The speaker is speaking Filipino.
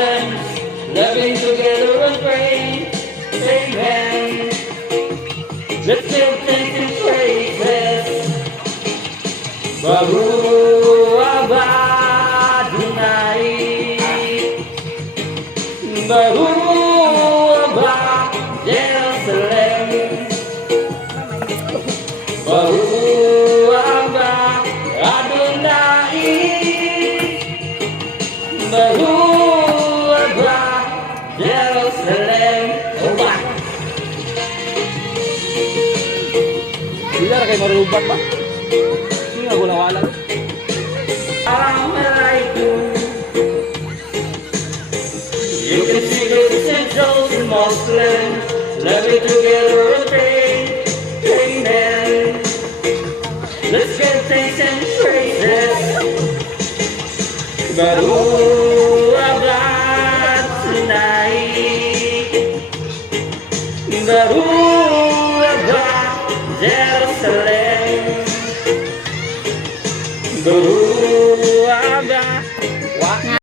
Muslims, living together and pray. Amen. Let's give thanks and praises. Baruch haba Adonai. Baruch haba Jerusalem. Baruch haba Adonai. Baruch haba Jerusalem. Oba. Sila ra kay marubat ba? Hindi nga gulawalan. You can see the essentials and Muslims living together and pray. Amen. Let's give thanks and praises. Baruch haba tonight. Baruch haba Jerusalem. Baruch haba